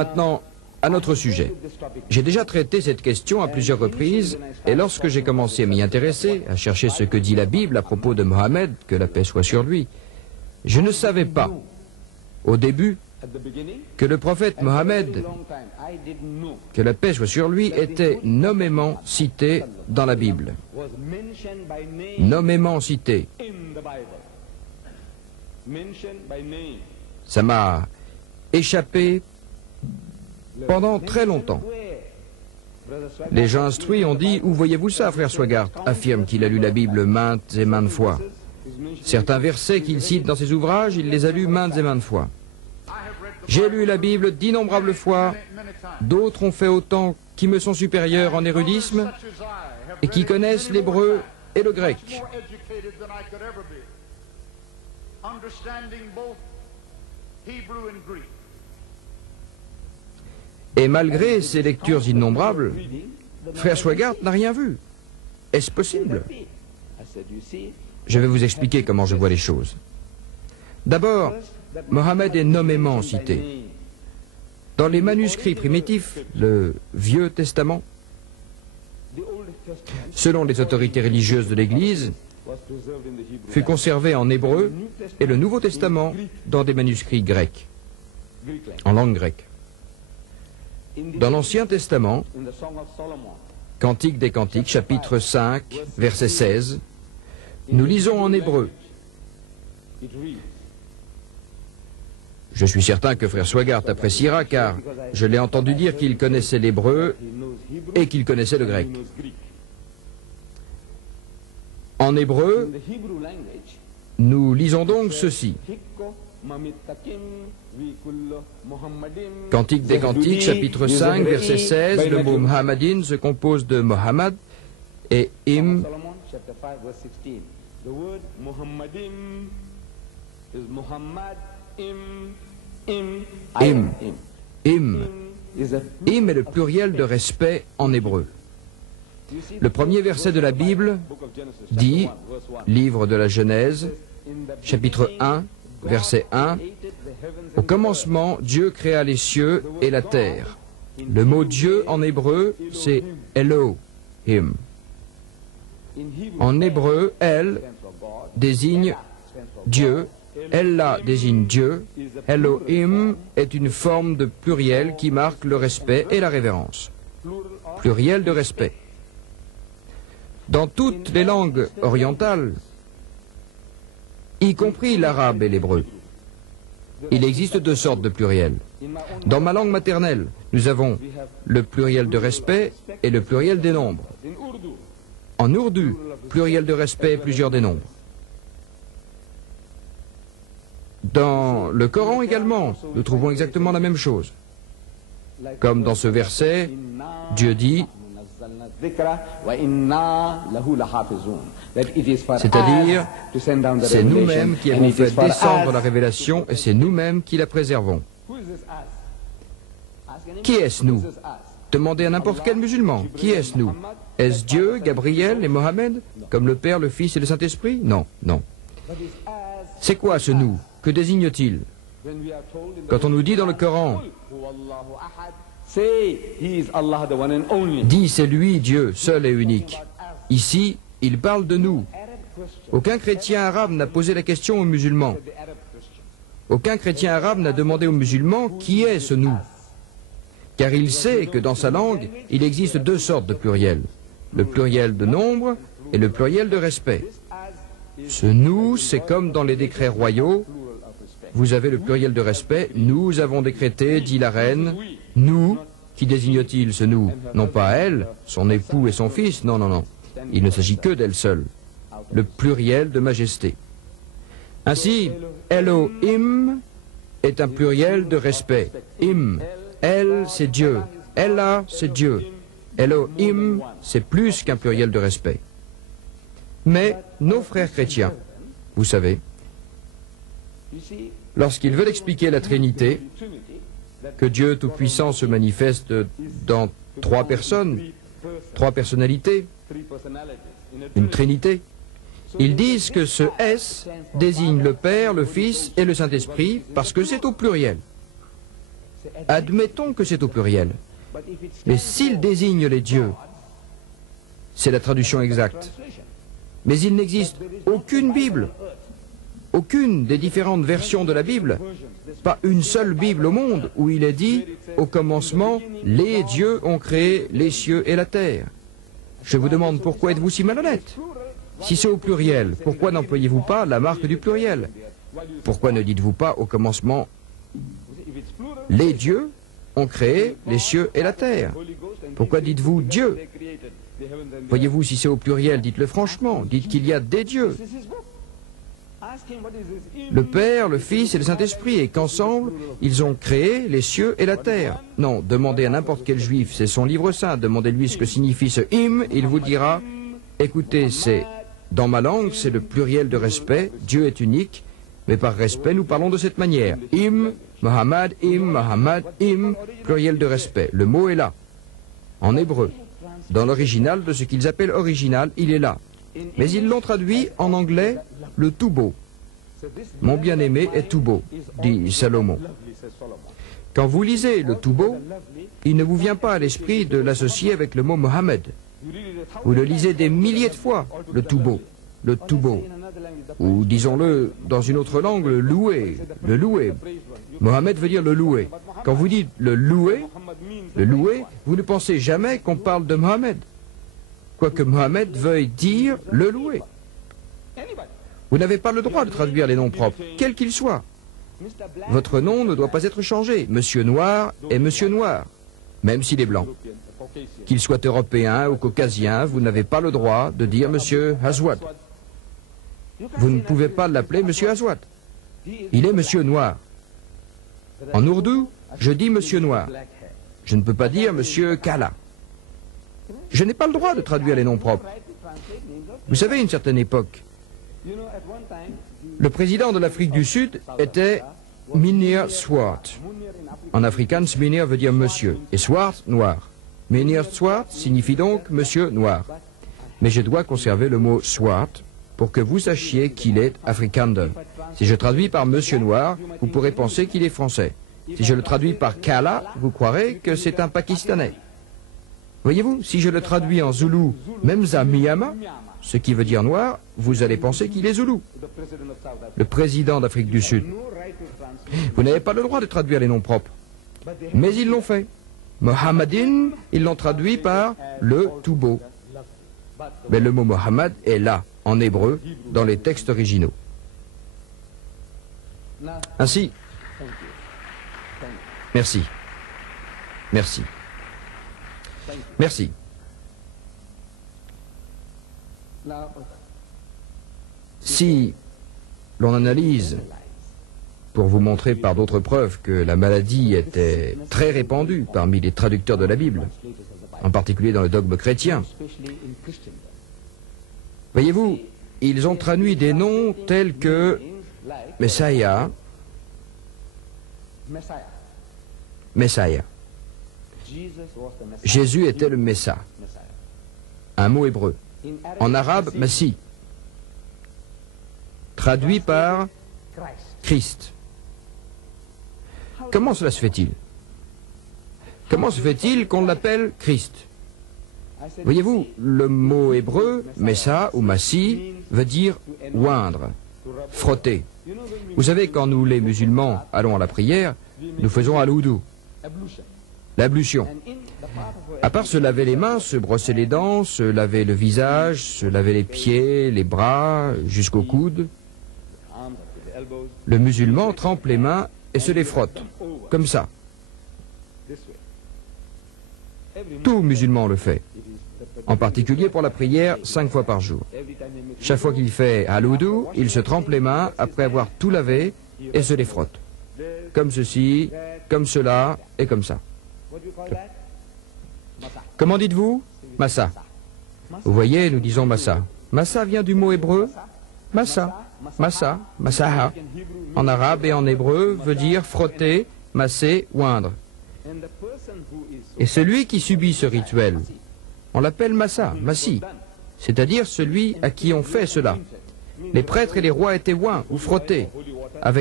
Maintenant, à notre sujet. J'ai déjà traité cette question à plusieurs reprises, et lorsque j'ai commencé à m'y intéresser, à chercher ce que dit la Bible à propos de Mohammed, que la paix soit sur lui, je ne savais pas, au début, que le prophète Mohammed, que la paix soit sur lui, était nommément cité dans la Bible. Nommément cité. Ça m'a échappé pendant très longtemps. Les gens instruits ont dit « Où voyez-vous ça, frère Swaggart ?» affirme qu'il a lu la Bible maintes et maintes fois. Certains versets qu'il cite dans ses ouvrages, il les a lus maintes et maintes fois. J'ai lu la Bible d'innombrables fois, d'autres ont fait autant qui me sont supérieurs en érudisme et qui connaissent l'hébreu et le grec. Et malgré ces lectures innombrables, frère Swaggart n'a rien vu. Est-ce possible? Je vais vous expliquer comment je vois les choses. D'abord, Mohammed est nommément cité. Dans les manuscrits primitifs, le Vieux Testament, selon les autorités religieuses de l'Église, fut conservé en hébreu et le Nouveau Testament dans des manuscrits grecs, en langue grecque. Dans l'Ancien Testament, Cantique des Cantiques, chapitre 5, verset 16, nous lisons en hébreu. Je suis certain que frère Swaggart appréciera, car je l'ai entendu dire qu'il connaissait l'hébreu et qu'il connaissait le grec. En hébreu, nous lisons donc ceci. Cantique des Cantiques, chapitre 5, verset 16, le mot Muhammadin se compose de Mohammed et Im. Im. Im est le pluriel de respect en hébreu. Le premier verset de la Bible dit, livre de la Genèse, chapitre 1, verset 1, au commencement, Dieu créa les cieux et la terre. Le mot Dieu en hébreu, c'est Elohim. En hébreu, El désigne Dieu, Allah désigne Dieu, Elohim est une forme de pluriel qui marque le respect et la révérence. Pluriel de respect. Dans toutes les langues orientales, y compris l'arabe et l'hébreu, il existe deux sortes de pluriels. Dans ma langue maternelle, nous avons le pluriel de respect et le pluriel des nombres. En ourdou, pluriel de respect et plusieurs des nombres. Dans le Coran également, nous trouvons exactement la même chose. Comme dans ce verset, Dieu dit, c'est-à-dire, c'est nous-mêmes qui avons fait descendre la révélation et c'est nous-mêmes qui la préservons. Qui est-ce nous? Demandez à n'importe quel musulman. Qui est-ce nous? Est-ce Dieu, Gabriel et Mohammed, comme le Père, le Fils et le Saint-Esprit? Non, non. C'est quoi ce nous? Que désigne-t-il? Quand on nous dit dans le Coran, dit c'est lui, Dieu, seul et unique. Ici, il parle de nous. Aucun chrétien arabe n'a posé la question aux musulmans. Aucun chrétien arabe n'a demandé aux musulmans qui est ce nous. Car il sait que dans sa langue, il existe deux sortes de pluriels. Le pluriel de nombre et le pluriel de respect. Ce nous, c'est comme dans les décrets royaux. Vous avez le pluriel de respect. Nous avons décrété, dit la reine. Nous, qui désigne-t-il ce nous? Non pas elle, son époux et son fils, non, non, non. Il ne s'agit que d'elle seule. Le pluriel de majesté. Ainsi, Elohim est un pluriel de respect. Im, El, c'est Dieu. Allah, c'est Dieu. Elohim, c'est plus qu'un pluriel de respect. Mais nos frères chrétiens, vous savez, lorsqu'ils veulent expliquer la Trinité, que Dieu Tout-Puissant se manifeste dans trois personnes, trois personnalités, une Trinité, ils disent que ce S désigne le Père, le Fils et le Saint-Esprit parce que c'est au pluriel. Admettons que c'est au pluriel. Mais s'il désigne les dieux, c'est la traduction exacte. Mais il n'existe aucune Bible, aucune des différentes versions de la Bible, pas une seule Bible au monde où il est dit « Au commencement, les dieux ont créé les cieux et la terre ». Je vous demande pourquoi êtes-vous si malhonnête? Si c'est au pluriel, pourquoi n'employez-vous pas la marque du pluriel? Pourquoi ne dites-vous pas au commencement « Les dieux ont créé les cieux et la terre ». Pourquoi dites-vous « Dieu » ? Voyez-vous, si c'est au pluriel, dites-le franchement, dites qu'il y a des dieux. Le Père, le Fils et le Saint-Esprit, et qu'ensemble, ils ont créé les cieux et la terre. Non, demandez à n'importe quel juif, c'est son livre saint, demandez-lui ce que signifie ce hymne, il vous dira, écoutez, c'est, dans ma langue, c'est le pluriel de respect, Dieu est unique, mais par respect, nous parlons de cette manière. Hymne, Muhammad, hymne, pluriel de respect. Le mot est là, en hébreu. Dans l'original de ce qu'ils appellent original, il est là. Mais ils l'ont traduit en anglais, le tout beau. Mon bien-aimé est tout beau, dit Salomon. Quand vous lisez le tout beau, il ne vous vient pas à l'esprit de l'associer avec le mot Mohammed. Vous le lisez des milliers de fois, le tout beau, le tout beau. Ou disons-le dans une autre langue, le loué, le loué. Mohammed veut dire le loué. Quand vous dites le loué, vous ne pensez jamais qu'on parle de Mohammed. Quoique Mohammed veuille dire le loué. Vous n'avez pas le droit de traduire les noms propres, quels qu'ils soient. Votre nom ne doit pas être changé. Monsieur Noir est Monsieur Noir, même s'il est blanc. Qu'il soit européen ou caucasien, vous n'avez pas le droit de dire Monsieur Aswad. Vous ne pouvez pas l'appeler Monsieur Aswad. Il est Monsieur Noir. En ourdou, je dis Monsieur Noir. Je ne peux pas dire Monsieur Kala. Je n'ai pas le droit de traduire les noms propres. Vous savez, à une certaine époque, le président de l'Afrique du Sud était Mynheer Swart. En afrikaans, Mynheer veut dire monsieur, et Swart, noir. Mynheer Swart signifie donc monsieur noir. Mais je dois conserver le mot Swart pour que vous sachiez qu'il est Afrikaner. Si je traduis par monsieur noir, vous pourrez penser qu'il est français. Si je le traduis par Kala, vous croirez que c'est un Pakistanais. Voyez-vous, si je le traduis en zoulou, Memza Miyama, ce qui veut dire noir, vous allez penser qu'il est zoulou. Le président d'Afrique du Sud. Vous n'avez pas le droit de traduire les noms propres. Mais ils l'ont fait. Mohammadin, ils l'ont traduit par le tout beau. Mais le mot Mohammed est là, en hébreu, dans les textes originaux. Ainsi, merci. Merci. Merci. Si l'on analyse, pour vous montrer par d'autres preuves que la maladie était très répandue parmi les traducteurs de la Bible, en particulier dans le dogme chrétien, voyez-vous, ils ont traduit des noms tels que Messiah, Messiah. Jésus était le Messa, un mot hébreu. En arabe, Messie, traduit par Christ. Comment cela se fait-il? Comment se fait-il qu'on l'appelle Christ? Voyez-vous, le mot hébreu, Messa ou Massi, veut dire oindre, frotter. Vous savez, quand nous, les musulmans, allons à la prière, nous faisons al-wudu, l'ablution. À part se laver les mains, se brosser les dents, se laver le visage, se laver les pieds, les bras, jusqu'au coude, le musulman trempe les mains et se les frotte, comme ça. Tout musulman le fait, en particulier pour la prière 5 fois par jour. Chaque fois qu'il fait al-wudu, il se trempe les mains après avoir tout lavé et se les frotte. Comme ceci, comme cela et comme ça. Comment dites-vous? Massa. Vous voyez, nous disons massa. Massa vient du mot hébreu massa, massa, massaha. En arabe et en hébreu veut dire frotter, masser, oindre. Et celui qui subit ce rituel, on l'appelle massa, massi, c'est-à-dire celui à qui on fait cela. Les prêtres et les rois étaient oints ou frottés avec